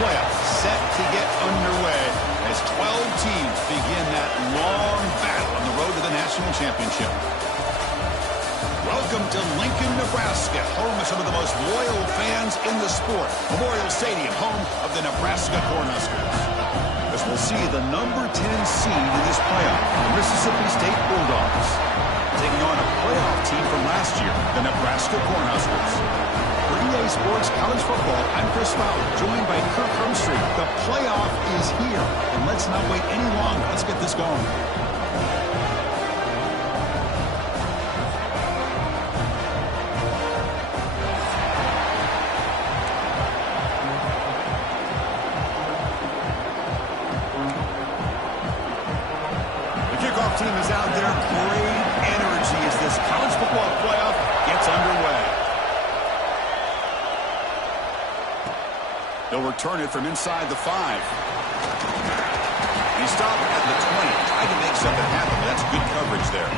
playoffs set to get underway as 12 teams begin that long battle on the road to the national championship. Welcome to Lincoln, Nebraska, home of some of the most loyal fans in the sport. Memorial Stadium, home of the Nebraska Cornhuskers. As we'll see the number 10 seed in this playoff, the Mississippi State Bulldogs, taking on a playoff team from last year, the Nebraska Cornhuskers. For EA Sports College Football, I'm Chris Fowler, joined by Kirk Hermstreet. The playoff is here, and let's not wait any longer. Let's get this going. Team is out there. Great energy as this college football playoff gets underway. They'll return it from inside the 5. He stopped at the 20. Tried to make something happen, but that's good coverage there.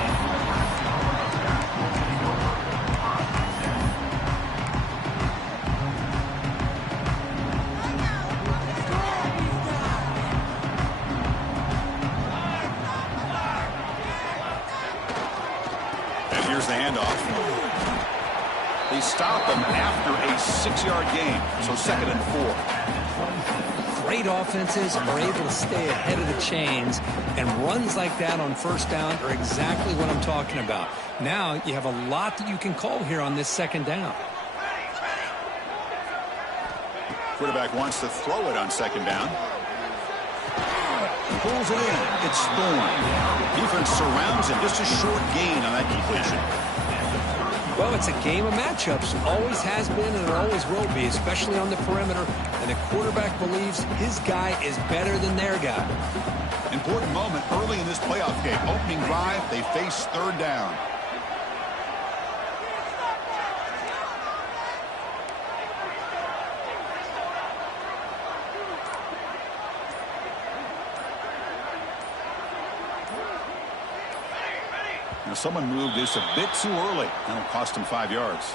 The handoff. They stop them after a 6-yard gain, so 2nd and 4. Great offenses are able to stay ahead of the chains, and runs like that on first down are exactly what I'm talking about. Now you have a lot that you can call here on this 2nd down. Quarterback wants to throw it on 2nd down. Pulls it in. It's Thorne. Defense surrounds him. Just a short gain on that completion. Well, it's a game of matchups. Always has been and it always will be, especially on the perimeter. And the quarterback believes his guy is better than their guy. Important moment early in this playoff game. Opening drive, they face 3rd down. Someone moved this a bit too early. That'll cost him 5 yards.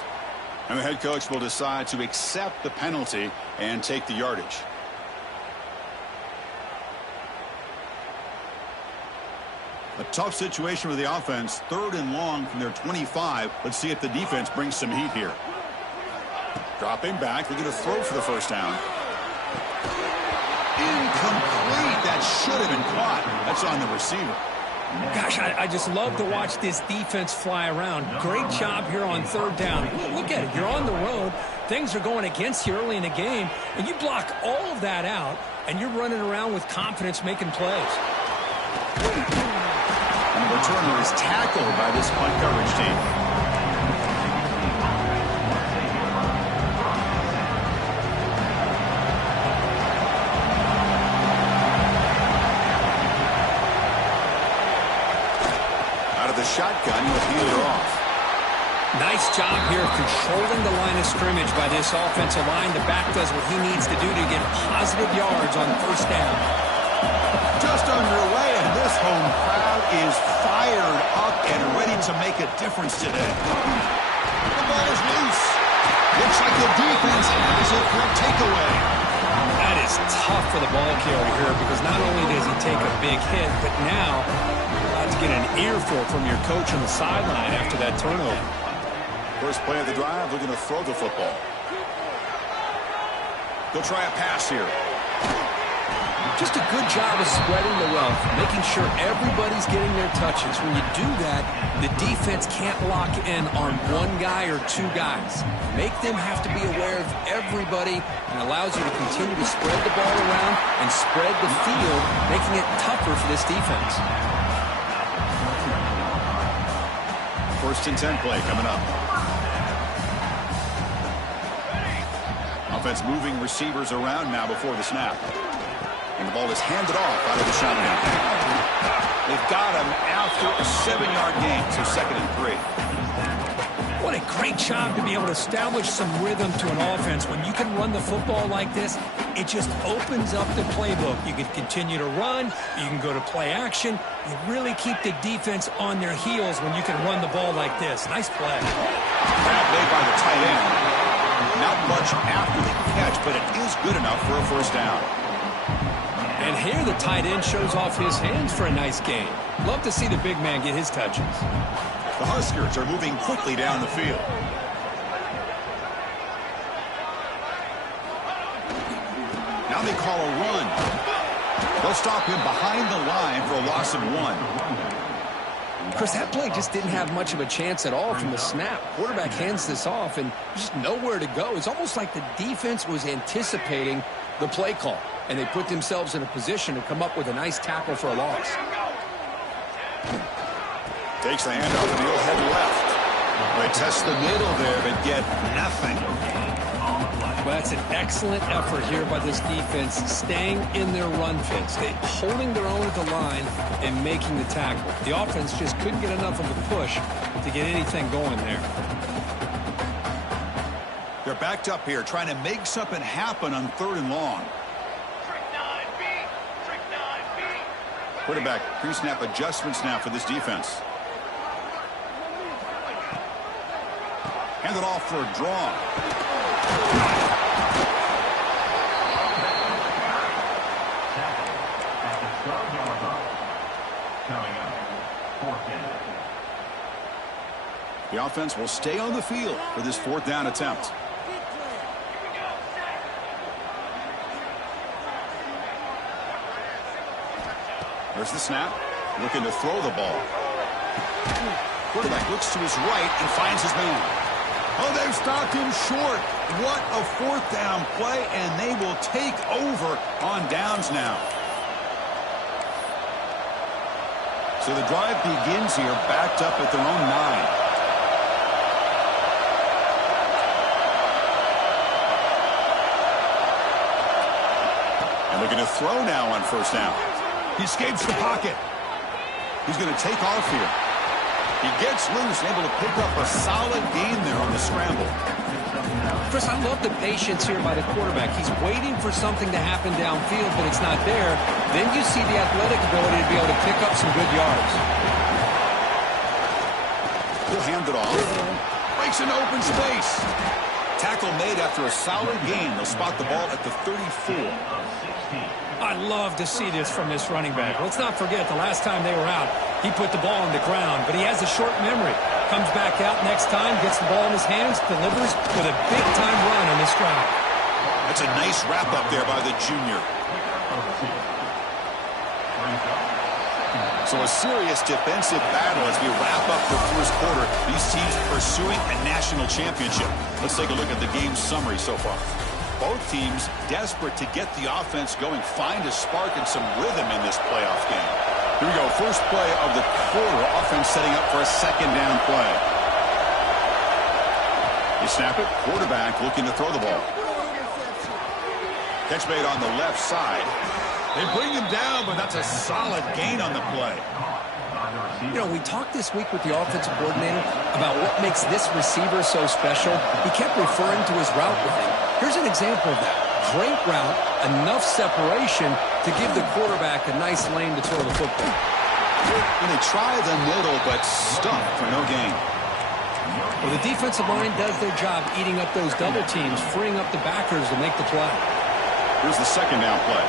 And the head coach will decide to accept the penalty and take the yardage. A tough situation for the offense. 3rd and long from their 25. Let's see if the defense brings some heat here. Dropping back. They're going to throw for the 1st down. Incomplete. That should have been caught. That's on the receiver. Gosh, I just love to watch this defense fly around. Great job here on 3rd down. Look at it. You're on the road. Things are going against you early in the game, and you block all of that out, and you're running around with confidence making plays. And the returner is tackled by this punt coverage team. Shotgun, he'll hand it off. Nice job here controlling the line of scrimmage by this offensive line. The back does what he needs to do to get positive yards on 1st down. Just underway, and this home crowd is fired up and ready to make a difference today. The ball is loose. Looks like the defense has it for a takeaway. That is tough for the ball carrier here because not only does he take a big hit, but now to get an earful from your coach on the sideline after that turnover. First play of the drive, they're going to throw the football. They'll try a pass here. Just a good job of spreading the wealth, making sure everybody's getting their touches. When you do that, the defense can't lock in on 1 guy or 2 guys. Make them have to be aware of everybody and allows you to continue to spread the ball around and spread the field, making it tougher for this defense. 1st and 10 play coming up. Offense moving receivers around now before the snap. And the ball is handed off out of the shotgun. They've got him after a 7-yard gain, so 2nd and 3. What a great job to be able to establish some rhythm to an offense. When you can run the football like this, it just opens up the playbook. You can continue to run. You can go to play action. You really keep the defense on their heels when you can run the ball like this. Nice play. Grab made by the tight end. Not much after the catch, but it is good enough for a first down. And here the tight end shows off his hands for a nice gain. Love to see the big man get his touches. The Huskers are moving quickly down the field. Now they call a run. They'll stop him behind the line for a loss of 1. Chris, that play just didn't have much of a chance at all from the snap. Quarterback hands this off and just nowhere to go. It's almost like the defense was anticipating the play call, and they put themselves in a position to come up with a nice tackle for a loss. Takes the handoff and he'll head left. They test the middle there but get nothing. Well, that's an excellent effort here by this defense, staying in their run fits, holding their own at the line and making the tackle. The offense just couldn't get enough of a push to get anything going there. They're backed up here trying to make something happen on 3rd and long. Quarterback pre-snap adjustments now for this defense. Hand it off for a draw. The offense will stay on the field for this 4th down attempt. There's the snap. Looking to throw the ball. Quarterback looks to his right and finds his man. Oh, they've stopped him short. What a 4th down play, and they will take over on downs now. So the drive begins here backed up at their own 9. And looking to throw now on 1st down. He escapes the pocket. He's going to take off here. He gets loose and able to pick up a solid gain there on the scramble. Chris, I love the patience here by the quarterback. He's waiting for something to happen downfield, but it's not there. Then you see the athletic ability to be able to pick up some good yards. He'll hand it off. Breaks into open space. Tackle made after a solid gain. They'll spot the ball at the 34. I love to see this from this running back. Let's not forget the last time they were out, he put the ball on the ground, but he has a short memory. Comes back out next time, gets the ball in his hands, delivers with a big-time run on this drive. That's a nice wrap-up there by the junior. So a serious defensive battle as we wrap up the first quarter. These teams pursuing a national championship. Let's take a look at the game summary so far. Both teams desperate to get the offense going, find a spark and some rhythm in this playoff game. Here we go, first play of the quarter. Offense setting up for a 2nd down play. They snap it. Quarterback looking to throw the ball. Catch made on the left side. They bring him down, but that's a solid gain on the play. You know, we talked this week with the offensive coordinator about what makes this receiver so special. He kept referring to his route running. Here's an example of that. Great route, enough separation to give the quarterback a nice lane to throw the football. And they try the middle, but stuck for no gain. Well, the defensive line does their job eating up those double teams, freeing up the backers to make the play. Here's the 2nd down play.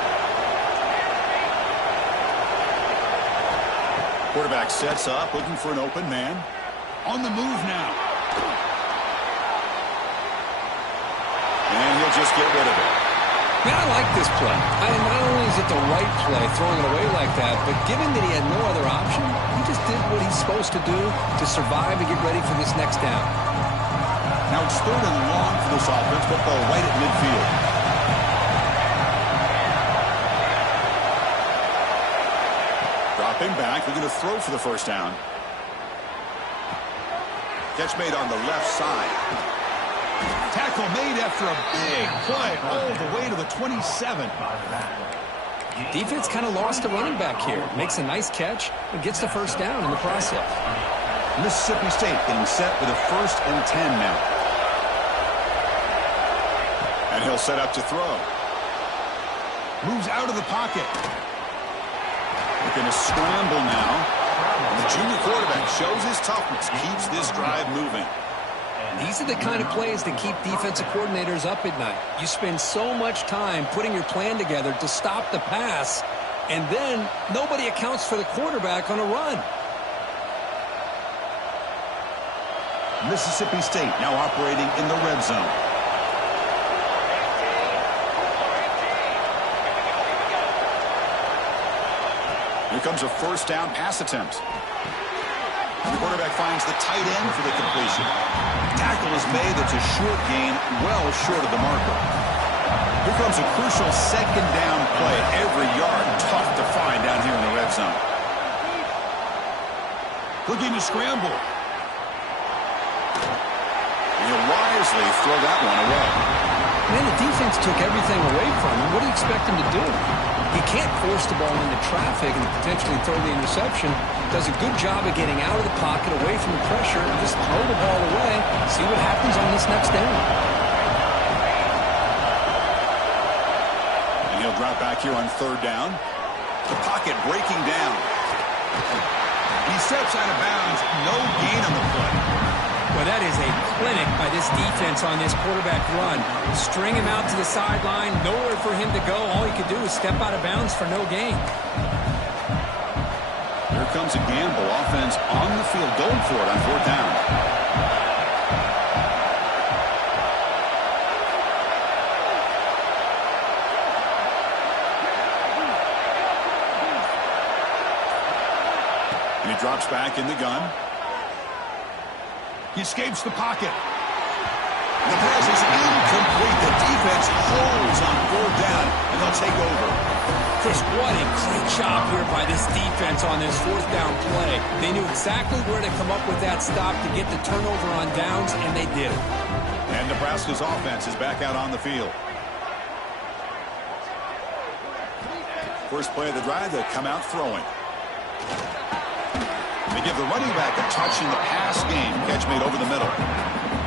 Quarterback sets up, looking for an open man. On the move now. And he'll just get rid of it. Man, I like this play. Not only is it the right play, throwing it away like that, but given that he had no other option, he just did what he's supposed to do to survive and get ready for this next down. Now it's 3rd and long for this offense, but they'll right at midfield. Dropping back, looking to throw for the 1st down. Catch made on the left side. Tackle made after a big play all the way to the 27. Defense kind of lost a running back here. Makes a nice catch and gets the 1st down in the process. Mississippi State getting set with a 1st and 10 now. And he'll set up to throw. Moves out of the pocket. Looking to scramble now. And the junior quarterback shows his toughness, keeps this drive moving. These are the kind of plays that keep defensive coordinators up at night. You spend so much time putting your plan together to stop the pass, and then nobody accounts for the quarterback on a run. Mississippi State now operating in the red zone. Here comes a first down pass attempt. The quarterback finds the tight end for the completion. Tackle is made. That's a short gain, well short of the marker. Here comes a crucial second down play. Every yard tough to find down here in the red zone. Looking to scramble. He'll wisely throw that one away. Man, the defense took everything away from him. What do you expect him to do? He can't force the ball into traffic and potentially throw the interception. Does a good job of getting out of the pocket, away from the pressure, and just throw the ball away. See what happens on this next down. And he'll drop back here on third down. The pocket breaking down. He steps out of bounds. No gain on the play. Well, that is a clinic by this defense on this quarterback run. String him out to the sideline, nowhere for him to go. All he could do is step out of bounds for no gain. Here comes a gamble. Offense on the field, going for it on fourth down. And he drops back in the gun. He escapes the pocket. The pass is incomplete. The defense holds on fourth down, and they'll take over. Chris, what a great job here by this defense on this fourth down play. They knew exactly where to come up with that stop to get the turnover on downs, and they did it. And Nebraska's offense is back out on the field. First play of the drive, they'll come out throwing. They give the running back a touch in the pass game. Catch made over the middle.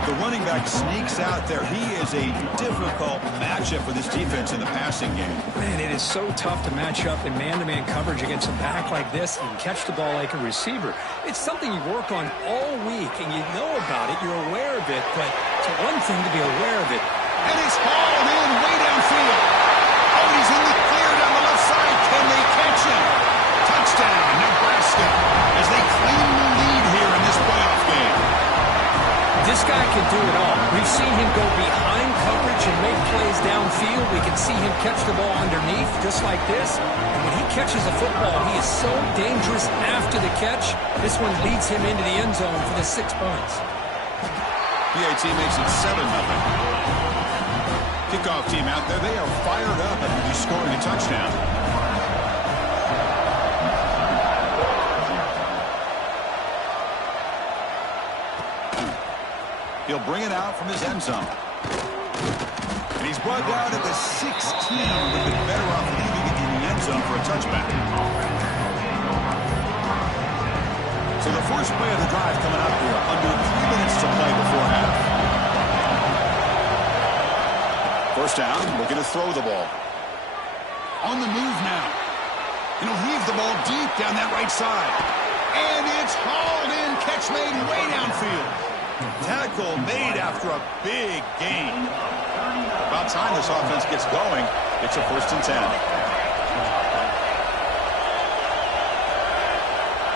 The running back sneaks out there. He is a difficult matchup for this defense in the passing game. Man, it is so tough to match up in man-to-man coverage against a back like this and catch the ball like a receiver. It's something you work on all week, and you know about it. You're aware of it, but it's one thing to be aware of it. And he's hauled in way downfield. Oh, he's in the clear down the left side. Can they catch him? Touchdown, Nebraska, as they claim the lead here in this playoff game. This guy can do it all. We've seen him go behind coverage and make plays downfield. We can see him catch the ball underneath, just like this. And when he catches a football, he is so dangerous after the catch. This one leads him into the end zone for the 6 points. PAT makes it 7-0. Kickoff team out there. They are fired up after just scoring a touchdown. He'll bring it out from his end zone. And he's brought down at the 16. Would have been better off leaving it in the end zone for a touchback. So the first play of the drive coming up here. Under 3 minutes to play before half. First down, looking to throw the ball. On the move now. And he'll heave the ball deep down that right side. And it's hauled in. Catch made way downfield. Tackle made after a big gain. About time this offense gets going. It's a 1st and 10.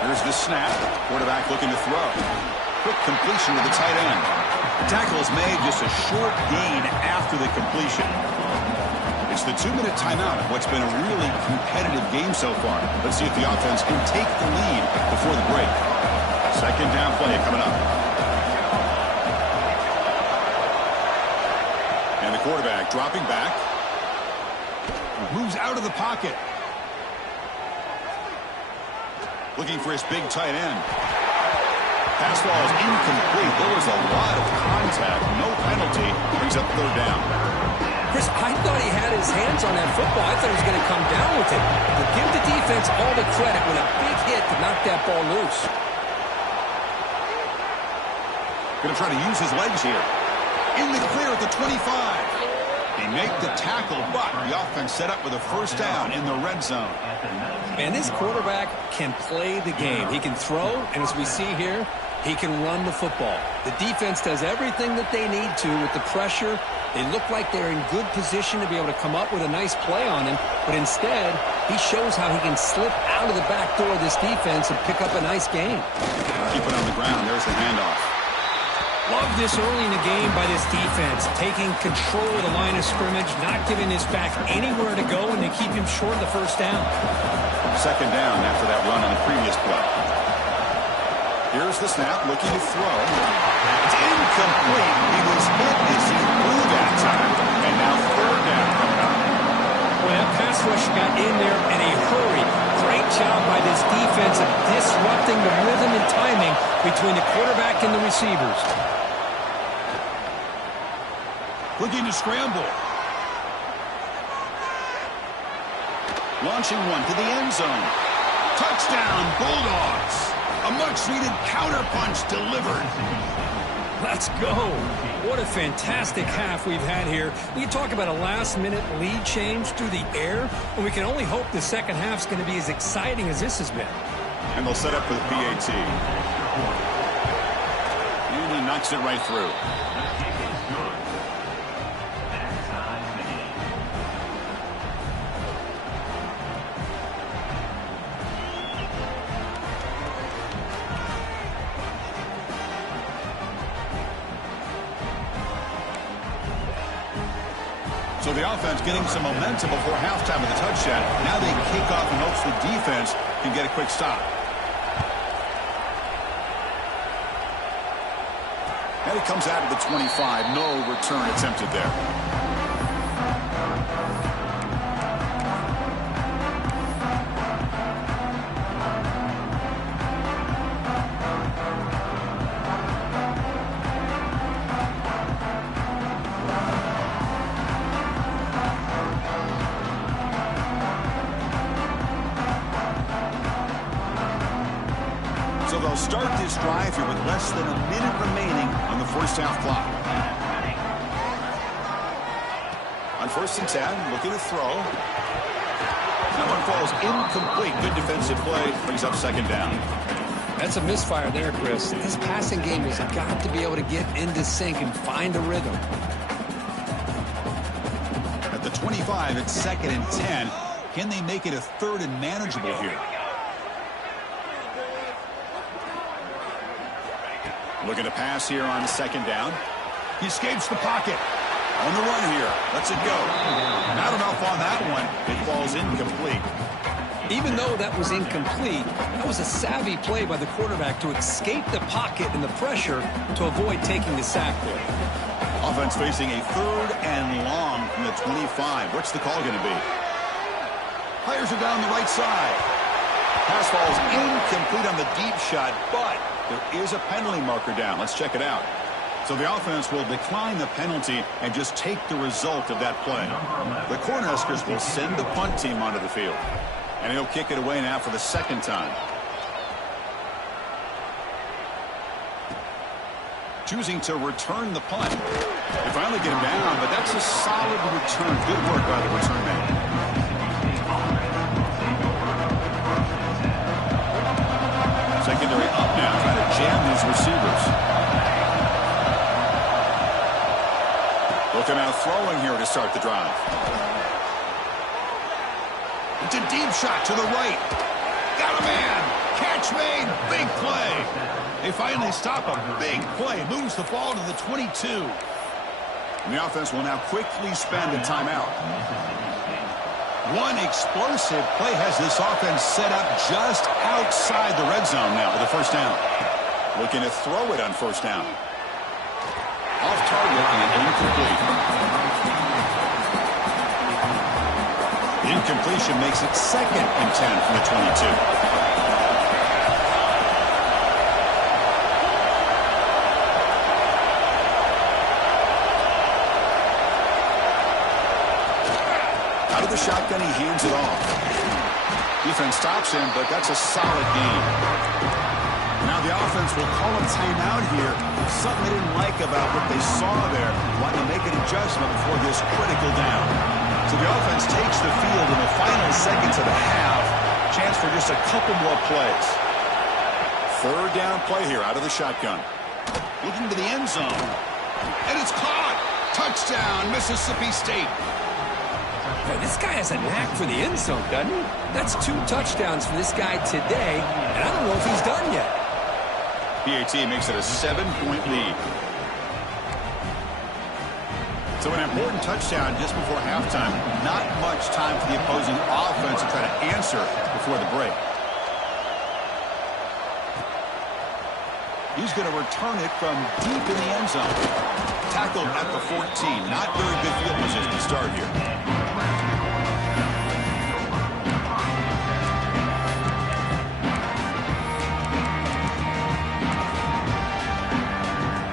Here's the snap. Quarterback looking to throw. Quick completion to the tight end. The tackle is made, just a short gain after the completion. It's the 2-minute timeout of what's been a really competitive game so far. Let's see if the offense can take the lead before the break. Second down play coming up. And the quarterback dropping back. Moves out of the pocket. Looking for his big tight end. Pass ball is incomplete. There was a lot of contact. No penalty. Brings up third down. Chris, I thought he had his hands on that football. I thought he was going to come down with it. But give the defense all the credit with a big hit to knock that ball loose. Going to try to use his legs here. In the clear at the 25. They make the tackle, but the offense set up with a first down in the red zone. Man, this quarterback can play the game. He can throw, and as we see here, He can run the football. The defense does everything that they need to with the pressure. They look like they're in good position to be able to come up with a nice play on him, but instead, he shows how he can slip out of the back door of this defense and pick up a nice gain. Keep it on the ground. There's the handoff. Love this early in the game by this defense, taking control of the line of scrimmage, not giving his back anywhere to go, and they keep him short of the first down. Second down after that run on the previous play. Here's the snap, looking to throw. It's incomplete. He was hit as he threw that time. And now third down coming up. Well, that pass rush got in there in a hurry. Great job by this defense of disrupting the rhythm and timing between the quarterback and the receivers. Looking to scramble. Launching one to the end zone. Touchdown, Bulldogs. A much-needed counterpunch delivered. Let's go. What a fantastic half we've had here. We can talk about a last-minute lead change through the air, and we can only hope the second half's going to be as exciting as this has been. And they'll set up for the PAT. And he knocks it right through. So the offense getting some momentum before halftime with a touchdown. Now they kick off and hopes the defense can get a quick stop. And it comes out of the 25. No return attempted there. So they'll start this drive here with less than a minute remaining on the first half clock. On 1st and 10, looking to throw. That one falls incomplete. Good defensive play. Brings up second down. That's a misfire there, Chris. This passing game has got to be able to get into sync and find a rhythm. At the 25, it's 2nd and 10. Can they make it a 3rd and manageable here? Looking to pass here on 2nd down. He escapes the pocket. On the run here. Lets it go. Not enough on that one. It falls incomplete. Even though that was incomplete, that was a savvy play by the quarterback to escape the pocket and the pressure to avoid taking the sack there. Offense facing a 3rd and long from the 25. What's the call going to be? Players are down the right side. Pass falls incomplete on the deep shot, but there is a penalty marker down. Let's check it out. So the offense will decline the penalty and just take the result of that play. The Cornhuskers will send the punt team onto the field. And he'll kick it away now for the 2nd time. Choosing to return the punt. They finally get him down, but that's a solid return. Good work by the return man. Secondary up now, trying to jam these receivers. Looking out throwing here to start the drive. It's a deep shot to the right. Got a man. Catch made. Big play. They finally stop a big play. Moves the ball to the 22. And the offense will now quickly spend a timeout. One explosive play has this offense set up just outside the red zone now with the 1st down. Looking to throw it on 1st down. Off target and incomplete. The incompletion makes it 2nd and 10 from the 22. Shotgun, he hands it off. Defense stops him, but that's a solid game. Now the offense will call a timeout here. Something they didn't like about what they saw there. Wanting to make an adjustment before this critical down. So the offense takes the field in the final seconds of the half. Chance for just a couple more plays. Third down play here out of the shotgun. Looking to the end zone. And it's caught. Touchdown, Mississippi State. Boy, this guy has a knack for the end zone, doesn't he? That's 2 touchdowns for this guy today, and I don't know if he's done yet. PAT makes it a 7-point lead. So an important touchdown just before halftime. Not much time for the opposing offense to try to answer before the break. He's going to return it from deep in the end zone. Tackled at the 14. Not very good field position to start here.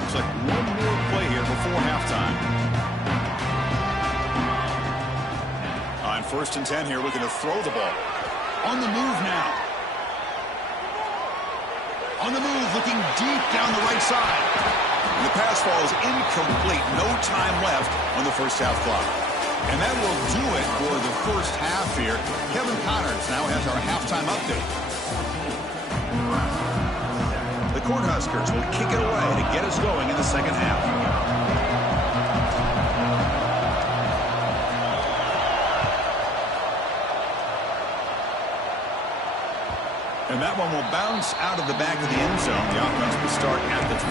Looks like one more play here before halftime. On 1st and 10 here, looking to throw the ball. On the move now. On the move, looking deep down the right side. And the pass falls incomplete. No time left on the first half clock. And that will do it for the first half here. Kevin Connors now has our halftime update. The Cornhuskers will kick it away to get us going in the second half. And that one will bounce out of the back of the end zone. The offense will start at the 25.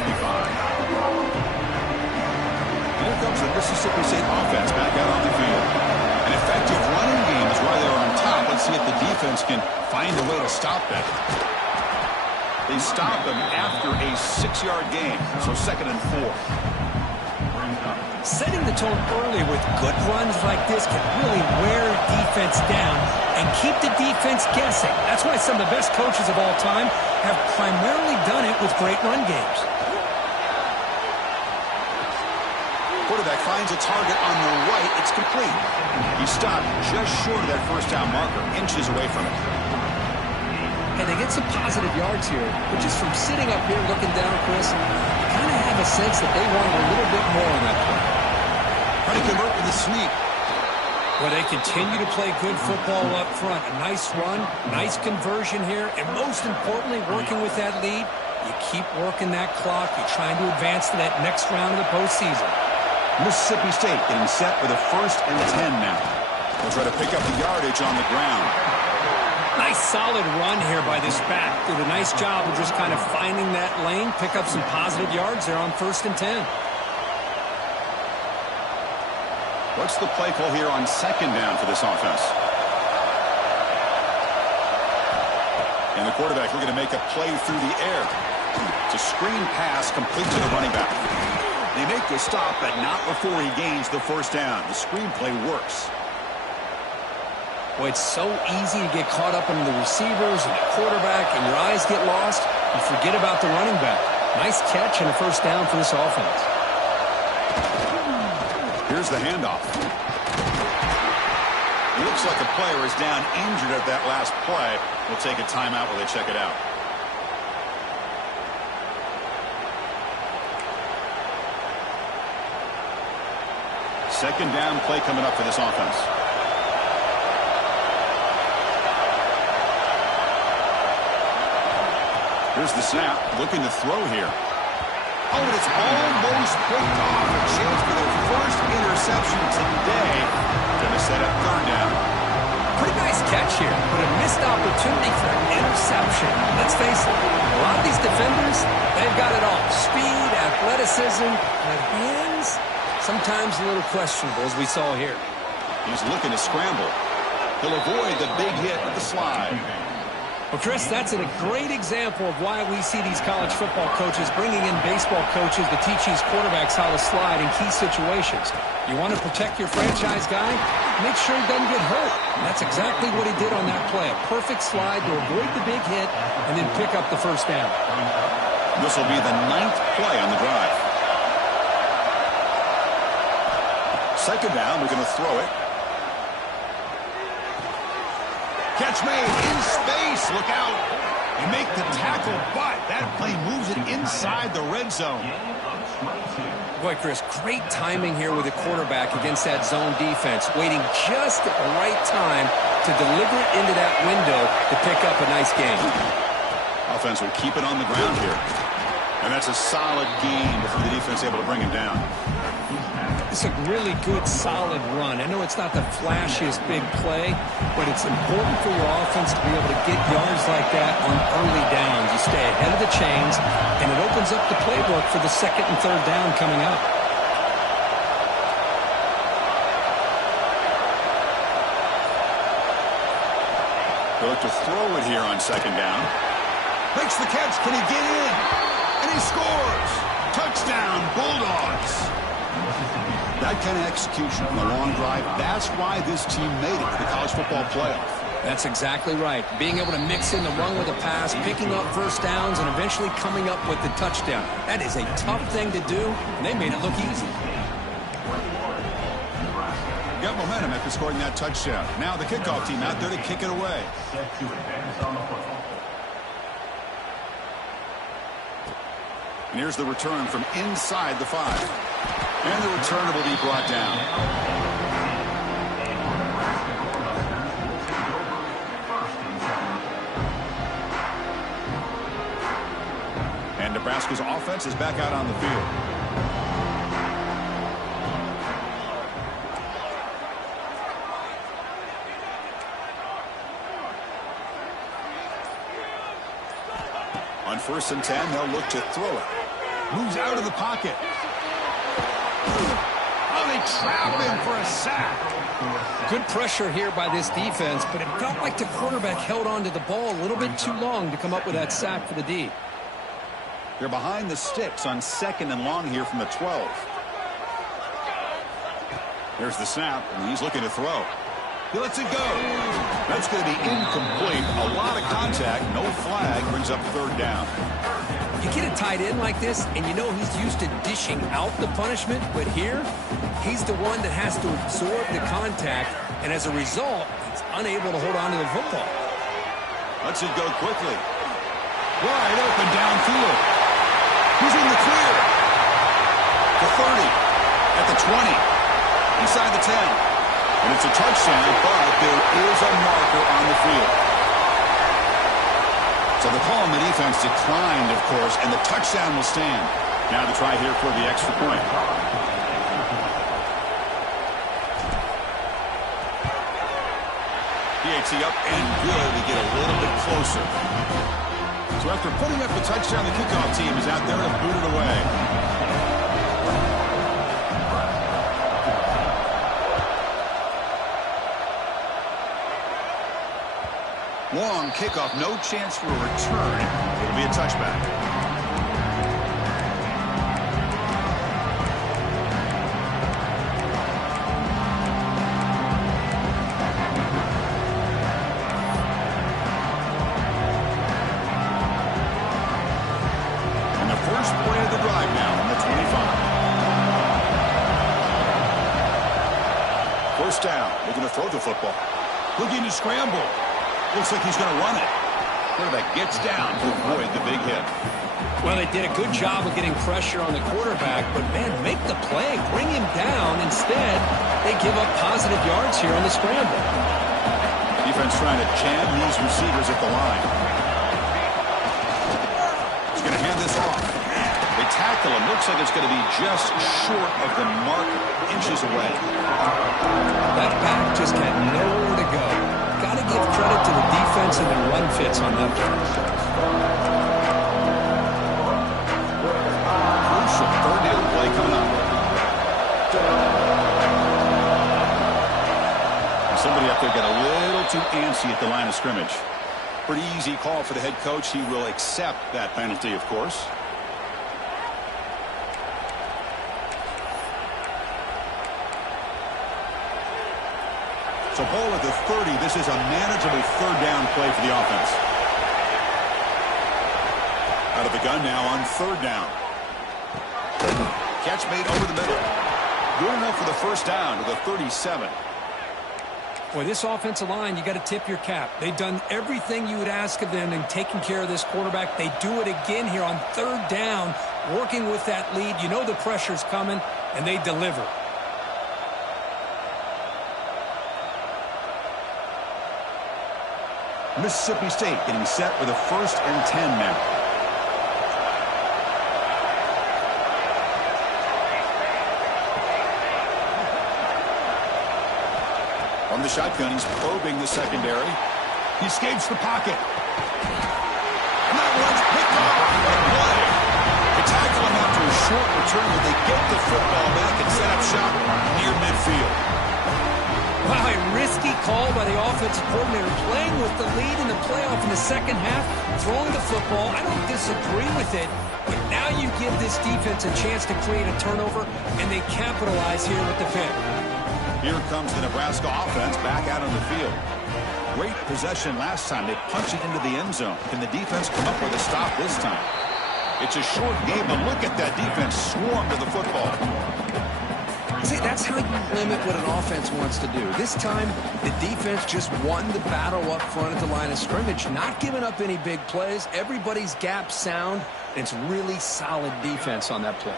Here comes the Mississippi State offense back out on the field. An effective running game is why they're on top. Let's see if the defense can find a way to stop that. They stop them after a 6-yard gain, so 2nd and 4. Setting the tone early with good runs like this can really wear defense down and keep the defense guessing. That's why some of the best coaches of all time have primarily done it with great run games. Quarterback finds a target on the right. It's complete. He stopped just short of that first down marker, inches away from it. And they get some positive yards here, but just from sitting up here looking down, Chris, you kind of have a sense that they wanted a little bit more on that play. Trying to convert with a sneak. Well, they continue to play good football up front. A nice run, nice conversion here, and most importantly, working with that lead, you keep working that clock. You're trying to advance to that next round of the postseason. Mississippi State getting set for the 1st and 10 now. They'll try to pick up the yardage on the ground. Nice solid run here by this back. Did a nice job of just kind of finding that lane, pick up some positive yards there on 1st and 10. What's the play call here on 2nd down for this offense? And the quarterback looking to make a play through the air. It's a screen pass complete to the running back. They make the stop, but not before he gains the 1st down. The screen play works. Boy, it's so easy to get caught up in the receivers and the quarterback, and your eyes get lost. You forget about the running back. Nice catch and a 1st down for this offense. Here's the handoff. It looks like a player is down injured at that last play. We'll take a timeout while they check it out. Second down play coming up for this offense. Here's the snap, looking to throw here. Oh, and it's almost picked off. A chance for their first interception today. Going to set up 3rd down. Pretty nice catch here, but a missed opportunity for an interception. Let's face it, a lot of these defenders, they've got it all. Speed, athleticism, but hands, sometimes a little questionable, as we saw here. He's looking to scramble. He'll avoid the big hit with the slide. Well, Chris, that's a great example of why we see these college football coaches bringing in baseball coaches to teach these quarterbacks how to slide in key situations. You want to protect your franchise guy? Make sure he doesn't get hurt. And that's exactly what he did on that play. A perfect slide to avoid the big hit and then pick up the 1st down. This will be the 9th play on the drive. 2nd down, we're going to throw it. Catch made in space. Look out. They make the tackle, but that play moves it inside the red zone. Boy, Chris, great timing here with the quarterback against that zone defense, waiting just at the right time to deliver it into that window to pick up a nice gain. A offense will keep it on the ground here. And that's a solid gain before the defense able to bring him down. It's a really good, solid run. I know it's not the flashiest big play, but it's important for your offense to be able to get yards like that on early downs. You stay ahead of the chains, and it opens up the playbook for the second and third down coming up. They look to throw it here on second down. Makes the catch. Can he get in? And he scores. Touchdown, Bulldogs. That kind of execution on the long drive, that's why this team made it to the college football playoff. That's exactly right. Being able to mix in the run with a pass, picking up first downs, and eventually coming up with the touchdown. That is a tough thing to do, and they made it look easy. Got momentum after scoring that touchdown. Now the kickoff team out there to kick it away. And here's the return from inside the 5. And the return will be brought down. And Nebraska's offense is back out on the field. On 1st and 10, they'll look to throw it. Moves out of the pocket. Oh, they trap him for a sack. Good pressure here by this defense, but it felt like the quarterback held on to the ball a little bit too long to come up with that sack for the D. They're behind the sticks on 2nd and long here from the 12. There's the snap, and he's looking to throw. He lets it go. That's going to be incomplete. A lot of contact. No flag. Brings up 3rd down. You get a tight end like this, and you know he's used to dishing out the punishment, but here, he's the one that has to absorb the contact, and as a result, he's unable to hold on to the football. Lets it go quickly. Wide open downfield. He's in the clear. The 30. At the 20. Inside the 10. And it's a touchdown, but there is a marker on the field. So the call on the defense declined, of course, and the touchdown will stand. Now to try here for the extra point. PAT up and good to get a little bit closer. So after putting up the touchdown, the kickoff team is out there to boot it away. Long kickoff, no chance for a return. It'll be a touchback. And the first play of the drive now on the 25. First down, looking to throw the football. Looking to scramble. Looks like he's going to run it. Quarterback gets down to avoid the big hit. Well, they did a good job of getting pressure on the quarterback, but, man, make the play. Bring him down. Instead, they give up positive yards here on the scramble. Defense trying to jam these receivers at the line. He's going to hand this off. They tackle him. Looks like it's going to be just short of the mark, inches away. That back just had nowhere to go. Got to give credit to the defense and the run fits on that one. Crucial 3rd down play coming up. Somebody up there got a little too antsy at the line of scrimmage. Pretty easy call for the head coach. He will accept that penalty, of course. So ball at the 30. This is a manageable 3rd down play for the offense. Out of the gun now on 3rd down. Catch made over the middle. Good enough for the first down to the 37. Boy, this offensive line, you got to tip your cap. They've done everything you would ask of them in taking care of this quarterback. They do it again here on 3rd down, working with that lead. You know the pressure's coming, and they deliver. Mississippi State getting set with a 1st and 10 now. On the shotgun, he's probing the secondary. He escapes the pocket. And that one's picked off. What a play. They tackle him after a short return when they get the football back and set up shop near midfield. Wow, a risky call by the offensive coordinator, playing with the lead in the playoff in the second half, throwing the football. I don't disagree with it, but now you give this defense a chance to create a turnover, and they capitalize here with the pick. Here comes the Nebraska offense back out on the field. Great possession last time. They punch it into the end zone. Can the defense come up with a stop this time? It's a short game, but look at that defense swarm to the football. See, that's how you limit what an offense wants to do. This time, the defense just won the battle up front at the line of scrimmage, not giving up any big plays. Everybody's gap sound, and it's really solid defense on that play.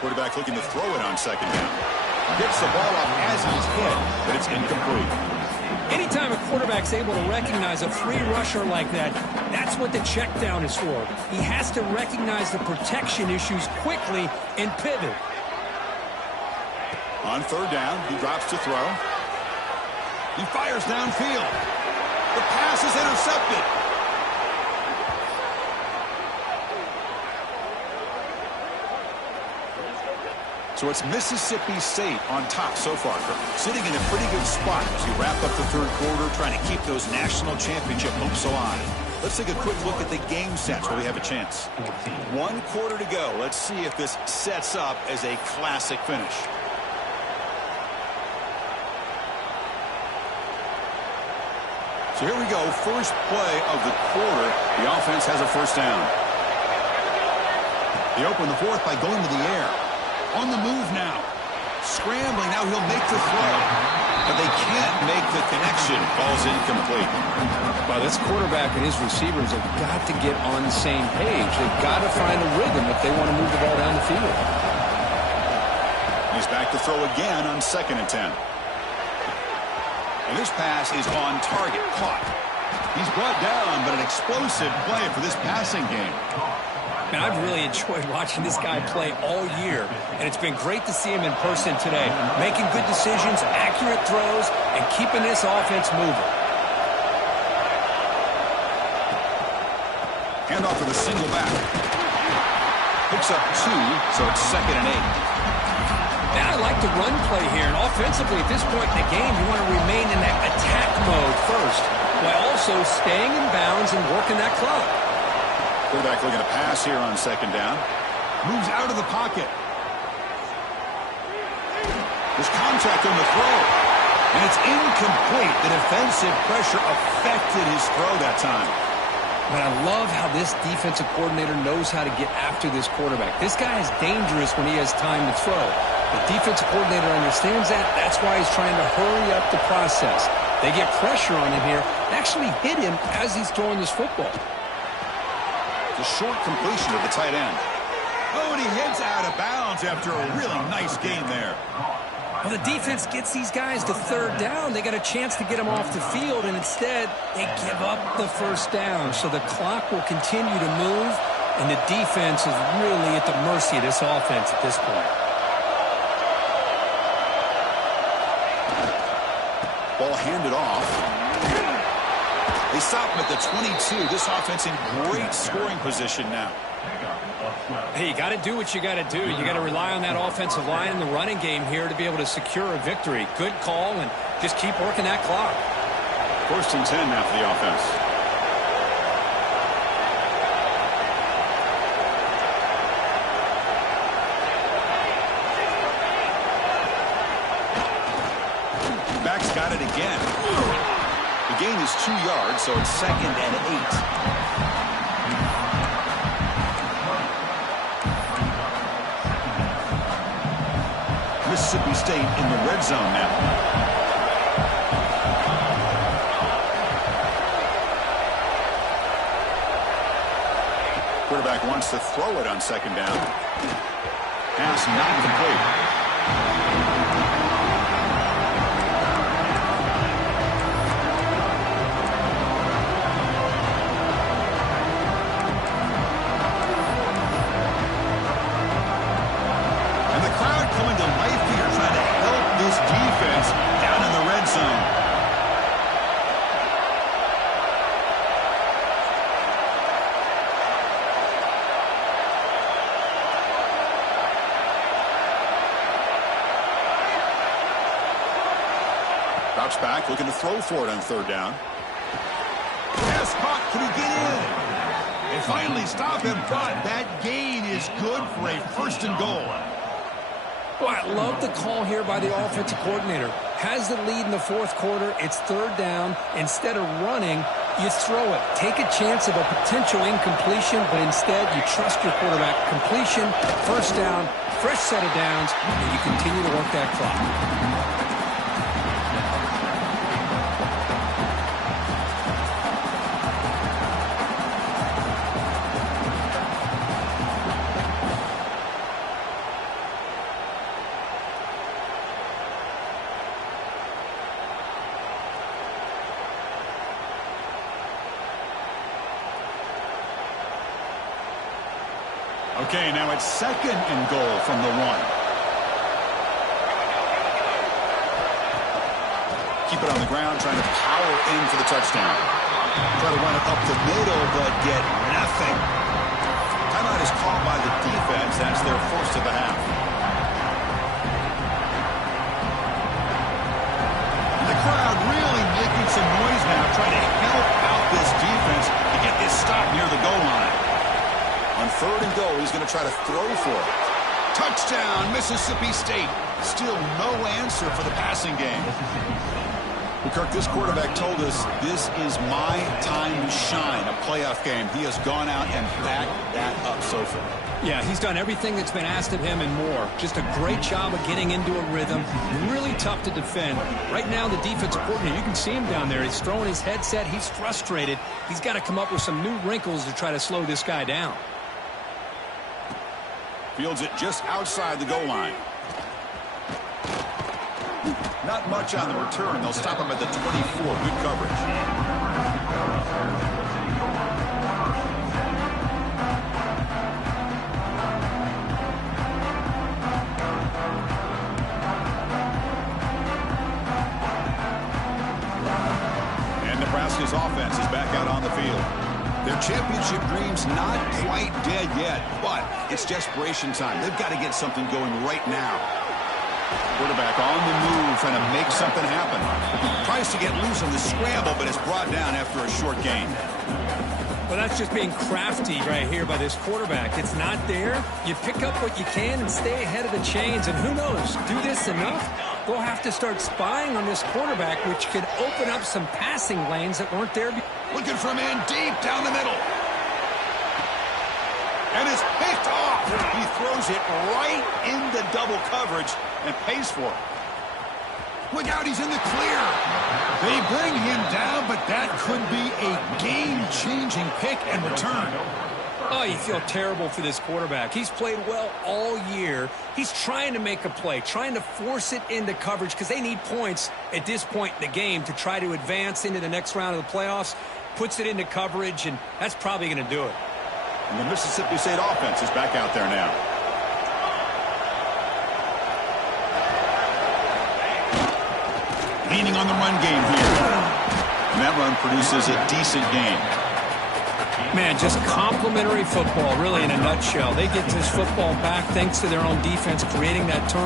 Quarterback looking to throw it on 2nd down. Gets the ball off as he's hit, but it's incomplete. Anytime a quarterback's able to recognize a free rusher like that, that's what the check down is for. He has to recognize the protection issues quickly and pivot. On 3rd down, he drops to throw. He fires downfield. The pass is intercepted. So it's Mississippi State on top so far, sitting in a pretty good spot as you wrap up the 3rd quarter, trying to keep those national championship hopes alive. Let's take a quick look at the game stats where we have a chance. 1 quarter to go. Let's see if this sets up as a classic finish. So here we go. First play of the quarter. The offense has a 1st down. They open the 4th by going to the air. On the move now. Scrambling. Now he'll make the throw. But they can't make the connection. Ball's incomplete. Well, this quarterback and his receivers have got to get on the same page. They've got to find a rhythm if they want to move the ball down the field. He's back to throw again on 2nd and 10. And this pass is on target. Caught. He's brought down, but an explosive play for this passing game. Man, I've really enjoyed watching this guy play all year, and it's been great to see him in person today, making good decisions, accurate throws, and keeping this offense moving. Handoff for the single back. Picks up 2, so it's 2nd and 8. Now I like the run play here, and offensively at this point in the game, you want to remain in that attack mode first, while also staying in bounds and working that clock. Quarterback looking to pass here on 2nd down. Moves out of the pocket. There's contact on the throw. And it's incomplete. The defensive pressure affected his throw that time. But I love how this defensive coordinator knows how to get after this quarterback. This guy is dangerous when he has time to throw. The defensive coordinator understands that. That's why he's trying to hurry up the process. They get pressure on him here. They actually hit him as he's throwing this football. The short completion of the tight end. Oh, and he heads out of bounds after a really nice gain there. Well, the defense gets these guys to 3rd down. They got a chance to get them off the field, and instead they give up the 1st down. So the clock will continue to move, and the defense is really at the mercy of this offense at this point. Ball handed off. They stop him at the 22. This offense in great scoring position now. Hey, you got to do what you got to do. You got to rely on that offensive line in the running game here to be able to secure a victory. Good call, and just keep working that clock. 1st and 10 now for the offense. Back's got it again. The gain is 2 yards, so it's 2nd and 8. Mississippi State in the red zone now. Quarterback wants to throw it on 2nd down. Pass not complete. Drops back, looking to throw for it on third down. Pass caught. Can he get in? They finally stop him, but that gain is good for a first and goal. Well, I love the call here by the offensive coordinator. Has the lead in the fourth quarter. It's third down. Instead of running, you throw it. Take a chance of a potential incompletion, but instead you trust your quarterback. Completion, first down, fresh set of downs, and you continue to work that clock. Okay, now it's second and goal from the 1. Keep it on the ground, trying to power in for the touchdown. Try to run it up the middle, but get nothing. Timeout is called by the defense. That's their first of the half. The crowd really making some noise now, trying to help out this defense to get this stop near the goal line. On third and goal, he's going to try to throw for it. Touchdown, Mississippi State. Still no answer for the passing game. Well, Kirk, this quarterback told us this is my time to shine, a playoff game. He has gone out and backed that up so far. Yeah, he's done everything that's been asked of him and more. Just a great job of getting into a rhythm. Really tough to defend. Right now, the defensive coordinator, you can see him down there. He's throwing his headset. He's frustrated. He's got to come up with some new wrinkles to try to slow this guy down. Fields it just outside the goal line. Not much on the return. They'll stop him at the 24. Good coverage. And Nebraska's offense is back out on the field. Their championship dream's not quite dead yet, but it's desperation time. They've got to get something going right now. Quarterback on the move, trying to make something happen. Tries to get loose on the scramble, but it's brought down after a short gain. Well, that's just being crafty right here by this quarterback. It's not there. You pick up what you can and stay ahead of the chains, and who knows, do this enough, they'll have to start spying on this quarterback, which could open up some passing lanes that weren't there before. Looking for a man deep down the middle. And it's picked off. He throws it right into double coverage and pays for it. Look out, he's in the clear. They bring him down, but that could be a game-changing pick and return. Oh, you feel terrible for this quarterback. He's played well all year. He's trying to make a play, trying to force it into coverage because they need points at this point in the game to try to advance into the next round of the playoffs. Puts it into coverage, and that's probably going to do it. And the Mississippi State offense is back out there now. Leaning on the run game here. And that run produces a decent gain. Man, just complimentary football, really, in a nutshell. They get this football back thanks to their own defense creating that turnover.